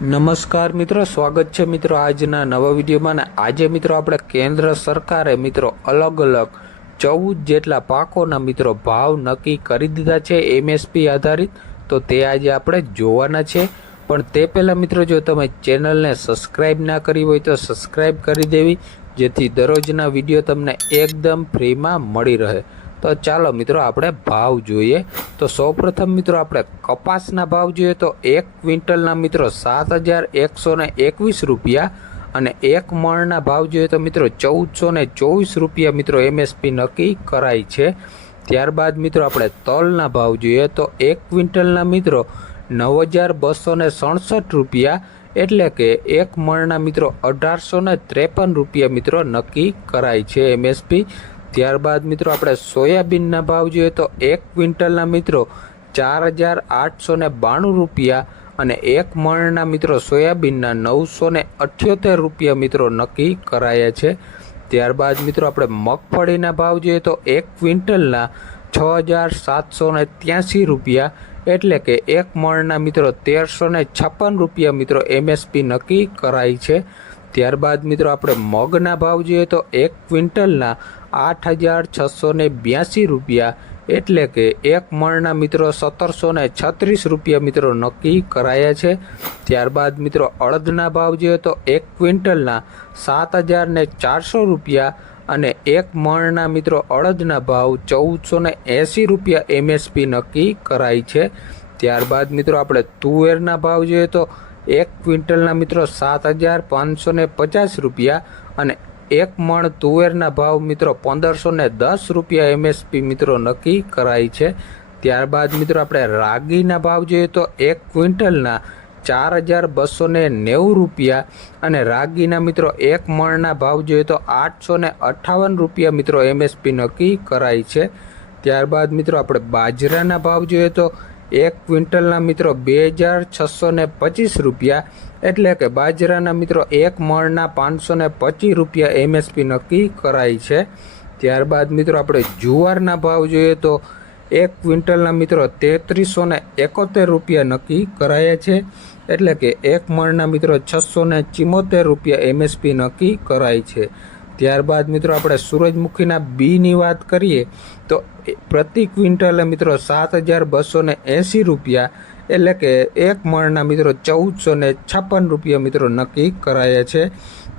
નમસ્કાર મિત્રો, સ્વાગત છે મિત્રો આજના નવા વિડીયોમાં આજે મિત્રો આપણે કેન્દ્ર સરકારે મિત્રો અલગ અલગ ચૌદ જેટલા પાકોના મિત્રો ભાવ નક્કી કરી દીધા છે એમએસપી આધારિત. તો તે આજે આપણે જોવાના છે. પણ તે પહેલાં મિત્રો જો તમે ચેનલને સબસ્ક્રાઈબ ના કરી હોય તો સબસ્ક્રાઈબ કરી દેવી, જેથી દરરોજના વીડિયો તમને એકદમ ફ્રીમાં મળી રહે. તો ચાલો મિત્રો, આપણે ભાવ જોઈએ. તો સૌપ્રથમ મિત્રો, આપણે કપાસના ભાવ જોઈએ. તો એક ક્વિન્ટલના મિત્રો સાત હજાર એકસો ને એકવીસ રૂપિયા અને એક મણના ભાવ જોઈએ તો મિત્રો ચૌદસો ને ચોવીસ રૂપિયા મિત્રો એમએસપી નક્કી કરાય છે. ત્યારબાદ મિત્રો, આપણે તલના ભાવ જોઈએ. તો એક ક્વિન્ટલના મિત્રો નવ હજાર બસો ને સડસઠ રૂપિયા એટલે કે એક મણના મિત્રો અઢારસો ને ત્રેપન રૂપિયા મિત્રો નક્કી કરાય છે એમએસપી ત્યારબાદ મિત્રો આપણે સોયાબીનના ભાવ જોઈએ તો એક ક્વિન્ટલના મિત્રો ચાર હજાર આઠસો ને બાણું રૂપિયા અને એક મણના મિત્રો સોયાબીનના નવસો ને અઠ્યોતેર રૂપિયા મિત્રો નક્કી કરાયા છે. ત્યારબાદ મિત્રો આપણે મગફળીના ભાવ જોઈએ તો એક ક્વિન્ટલના છ હજાર સાતસો ને ત્યાંસી રૂપિયા એટલે કે એક મણના મિત્રો તેરસો ને છપ્પન રૂપિયા મિત્રો એમએસપી નક્કી કરાય છે. ત્યારબાદ મિત્રો આપણે મગના ભાવ જોઈએ તો એક ક્વિન્ટલના આઠ હજાર છસો ને બ્યાસી રૂપિયા એટલે કે એક મણના મિત્રો સત્તરસો ને છત્રીસ રૂપિયા મિત્રો નક્કી કરાયા છે. ત્યારબાદ મિત્રો અડદના ભાવ જોઈએ તો એક ક્વિન્ટલના સાત હજાર ને ચારસો રૂપિયા અને એક મણના મિત્રો અડદના ભાવ ચૌદસો ને એંસી રૂપિયા એમએસપી નક્કી કરાય છે. ત્યારબાદ મિત્રો આપણે તુવેરના ભાવ જોઈએ તો એક ક્વિન્ટલના મિત્રો સાત હજાર પાંચસો ને પચાસ રૂપિયા અને એક મણ તુવેરના ભાવ મિત્રો પંદરસો ને દસ રૂપિયા એમએસપી મિત્રો નક્કી કરાય છે. ત્યારબાદ મિત્રો આપણે રાગીના ભાવ જોઈએ તો એક ક્વિન્ટલના ચાર હજાર બસો ને નેવું રૂપિયા અને રાગીના મિત્રો એક મણના ભાવ જોઈએ તો આઠસો ને અઠ્ઠાવન રૂપિયા મિત્રો એમએસપી નક્કી કરાય છે. ત્યારબાદ મિત્રો આપણે બાજરાના ભાવ જોઈએ તો એક ક્વિન્ટલના મિત્રો બે હજાર છસો ને પચીસ રૂપિયા, એટલે કે બાજરાના મિત્રો એક મણના પાંચસો ને પચીસ રૂપિયા એમએસપી નક્કી કરાય છે. ત્યારબાદ મિત્રો આપણે જુવારના ભાવ જોઈએ તો એક ક્વિન્ટલના મિત્રો તેત્રીસો ને એકોતેર રૂપિયા નક્કી કરાયા છે, એટલે કે એક મણના મિત્રો છસો ને ચિમોતેર રૂપિયા એમએસપી નક્કી કરાય છે. ત્યારબાદ મિત્રો આપણે સૂરજમુખીના બીની વાત કરીએ, તો પ્રતિ ક્વિન્ટલે મિત્રો સાત હજાર બસો ને એંસી રૂપિયા એટલે કે એક મણના મિત્રો ચૌદસો ને છપ્પન રૂપિયા મિત્રો નક્કી કરાયા છે.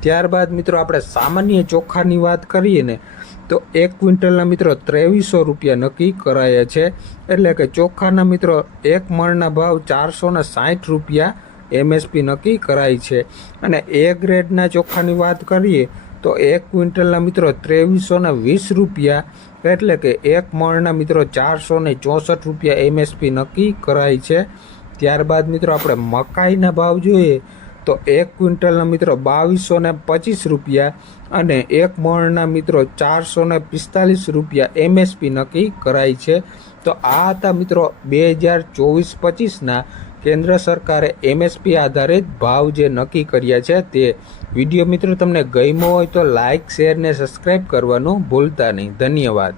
ત્યારબાદ મિત્રો આપણે સામાન્ય ચોખાની વાત કરીએ ને, તો એક ક્વિન્ટલના મિત્રો ત્રેવીસો રૂપિયા નક્કી કરાયા છે. એટલે કે ચોખાના મિત્રો એક મણના ભાવ ચારસો ને સાઠ રૂપિયા એમએસપી નક્કી કરાય છે. અને એ ગ્રેડના ચોખાની વાત કરીએ તો એક ક્વિન્ટલના મિત્રો ત્રેવીસો ને વીસ રૂપિયા, એટલે કે એક મણના મિત્રો ચારસો ને ચોસઠ રૂપિયા એમએસપી નક્કી કરાય છે. ત્યારબાદ મિત્રો આપણે મકાઈના ભાવ જોઈએ. તો એક ક્વિન્ટલના મિત્રો બાવીસો ને પચીસ રૂપિયા અને એક મણના મિત્રો ચારસો ને પિસ્તાલીસ રૂપિયા એમએસપી નક્કી કરાઈ છે. તો આ હતા મિત્રો બે હજાર ચોવીસ પચીસના કેન્દ્ર સરકારે એમએસપી આધારિત ભાવ જે નક્કી કર્યા છે તે વીડિયો મિત્રો તમને ગમ્યો હોય તો લાઇક શેર ને સબસ્ક્રાઈબ કરવાનું ભૂલતા નહીં. ધન્યવાદ.